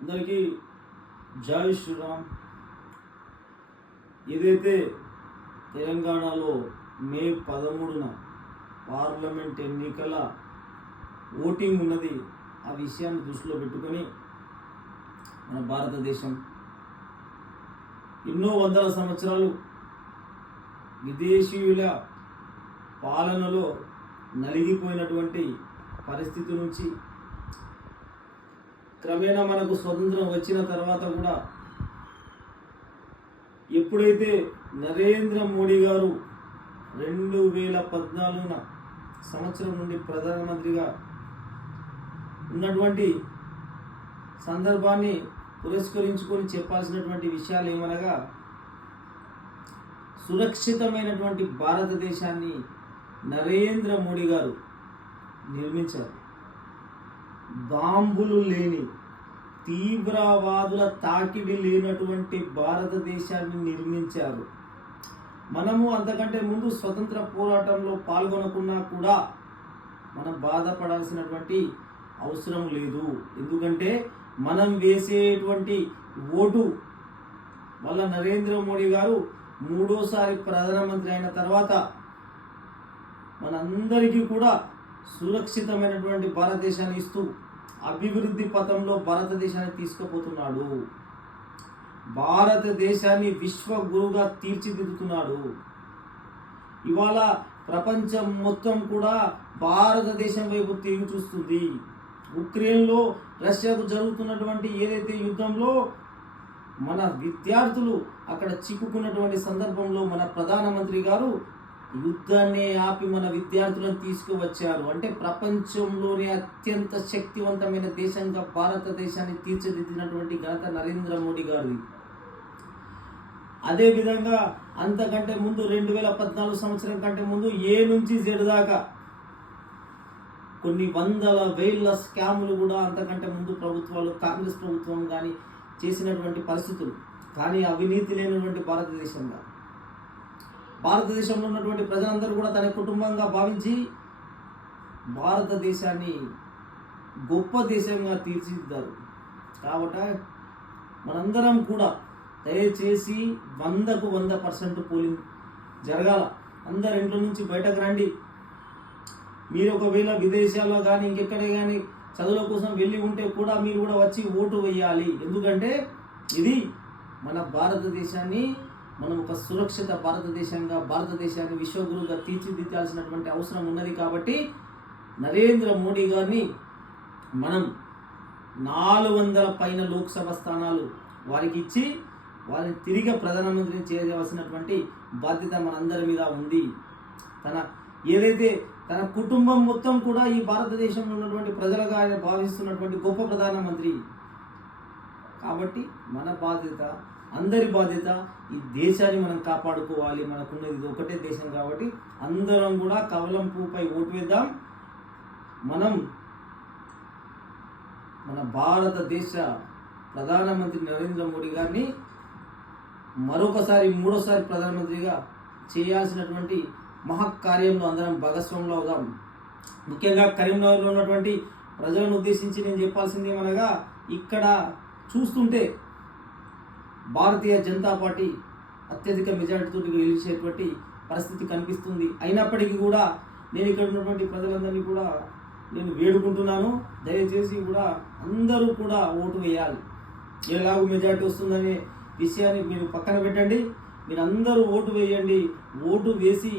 అందరికీ జై శ్రీరామ్. ఏదైతే తెలంగాణలో మే 13న పార్లమెంట్ ఎన్నికల ఓటింగ్ ఉన్నది, ఆ విషయాన్ని దృష్టిలో పెట్టుకొని మన భారతదేశం ఎన్నో వందల సంవత్సరాలు విదేశీయుల పాలనలో నలిగిపోయినటువంటి పరిస్థితి నుంచి క్రమేణా మనకు స్వతంత్రం వచ్చిన తర్వాత కూడా ఎప్పుడైతే నరేంద్ర మోడీ గారు 2014 సంవత్సరం నుండి ప్రధానమంత్రిగా ఉన్నటువంటి సందర్భాన్ని పురస్కరించుకొని చెప్పాల్సినటువంటి విషయాలు ఏమనగా, సురక్షితమైనటువంటి భారతదేశాన్ని నరేంద్ర మోడీ గారు నిర్మించారు. బాంబులు లేని, తీవ్రవాదుల తాకిడి లేనటువంటి భారతదేశాన్ని నిర్మించారు. మనము అంతకంటే ముందు స్వతంత్ర పోరాటంలో పాల్గొనకున్నా కూడా మనం బాధపడాల్సినటువంటి అవసరం లేదు. ఎందుకంటే మనం వేసేటువంటి ఓటు వల్ల నరేంద్ర మోడీ గారు మూడోసారి ప్రధానమంత్రి అయిన తర్వాత మనందరికీ కూడా సురక్షితమైనటువంటి భారతదేశాన్ని ఇస్తూ అభివృద్ధి పథంలో భారతదేశాన్ని తీసుకుపోతున్నాడు. భారతదేశాన్ని విశ్వగురువుగా తీర్చిదిద్దుతున్నాడు. ఇవాళ ప్రపంచం మొత్తం కూడా భారతదేశం వైపు తిరిగి చూస్తుంది. ఉక్రెయిన్లో రష్యాకు జరుగుతున్నటువంటి ఏదైతే యుద్ధంలో మన విద్యార్థులు అక్కడ చిక్కుకున్నటువంటి సందర్భంలో మన ప్రధానమంత్రి గారు యుద్ధాన్ని ఆపి మన విద్యార్థులను తీసుకువచ్చారు. అంటే ప్రపంచంలోనే అత్యంత శక్తివంతమైన దేశంగా భారతదేశాన్ని తీర్చిదిద్దినటువంటి ఘనత నరేంద్ర మోడీ గారిది. అదేవిధంగా అంతకంటే ముందు 2014 సంవత్సరం కంటే ముందు ఏ నుంచి జెడ్ దాకా కొన్ని వందల వేల స్కాములు కూడా అంతకంటే ముందు ప్రభుత్వాలు, కాంగ్రెస్ ప్రభుత్వం కానీ చేసినటువంటి పరిస్థితులు. కానీ అవినీతి లేనటువంటి భారతదేశంగా, భారతదేశంలో ఉన్నటువంటి ప్రజలందరూ కూడా తన కుటుంబంగా భావించి భారతదేశాన్ని గొప్ప దేశంగా తీర్చిదిద్దారు. కాబట్టి మనందరం కూడా దయచేసి 100కు 100% పోలింగ్ జరగాల. అందరు ఇంట్లో నుంచి బయటకు రండి. మీరు ఒకవేళ విదేశాల్లో కానీ ఇంకెక్కడే కానీ చదువుల కోసం వెళ్ళి ఉంటే కూడా మీరు కూడా వచ్చి ఓటు వేయాలి. ఎందుకంటే ఇది మన భారతదేశాన్ని మనం ఒక సురక్షిత భారతదేశంగా, భారతదేశాన్ని విశ్వగురువుగా తీర్చిదిద్దాల్సినటువంటి అవసరం ఉన్నది. కాబట్టి నరేంద్ర మోడీ గారిని మనం 400 పైన లోక్సభ స్థానాలు వారికి ఇచ్చి వారిని తిరిగి ప్రధానమంత్రిని చేయవలసినటువంటి బాధ్యత మనందరి మీద ఉంది. ఏదైతే తన కుటుంబం మొత్తం కూడా ఈ భారతదేశంలో ఉన్నటువంటి ప్రజలుగా ఆయన భావిస్తున్నటువంటి గొప్ప ప్రధానమంత్రి. కాబట్టి మన బాధ్యత, అందరి బాధ్యత, ఈ దేశాన్ని మనం కాపాడుకోవాలి. మనకున్నది ఇది ఒకటే దేశం కాబట్టి అందరం కూడా కమలం పువ్వుపై ఓటు వేద్దాం. మనం మన భారతదేశ ప్రధానమంత్రి నరేంద్ర మోడీ గారిని మరొకసారి మూడోసారి ప్రధానమంత్రిగా చేయాల్సినటువంటి మహత్కార్యంలో అందరం భాగస్వాములు అవుదాం. ముఖ్యంగా కరీంనగర్లో ఉన్నటువంటి ప్రజలను ఉద్దేశించి నేను చెప్పాల్సింది ఏమనగా, ఇక్కడ చూస్తుంటే భారతీయ జనతా పార్టీ అత్యధిక మెజారిటీతో గెలిచేటువంటి పరిస్థితి కనిపిస్తుంది. అయినప్పటికీ కూడా నేను ఇక్కడ ఉన్నటువంటి ప్రజలందరినీ కూడా నేను వేడుకుంటున్నాను, దయచేసి కూడా అందరూ కూడా ఓటు వేయాలి. ఎలాగో మెజారిటీ వస్తుందనే విషయాన్ని మీరు పక్కన పెట్టండి. మీరు అందరూ ఓటు వేయండి. ఓటు వేసి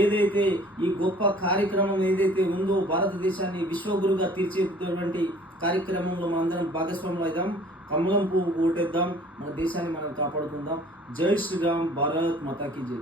ఏదైతే ఈ గొప్ప కార్యక్రమం ఏదైతే ఉందో, భారతదేశాన్ని విశ్వగురుగా తీర్చేటువంటి కార్యక్రమంలో మనందరం భాగస్వాములు అవుదాం. కమలం పువ్వు ఓటేద్దాం. మన దేశాన్ని మనం కాపాడుకుందాం. జై శ్రీరామ్. భారత్ మాతా కీ జై.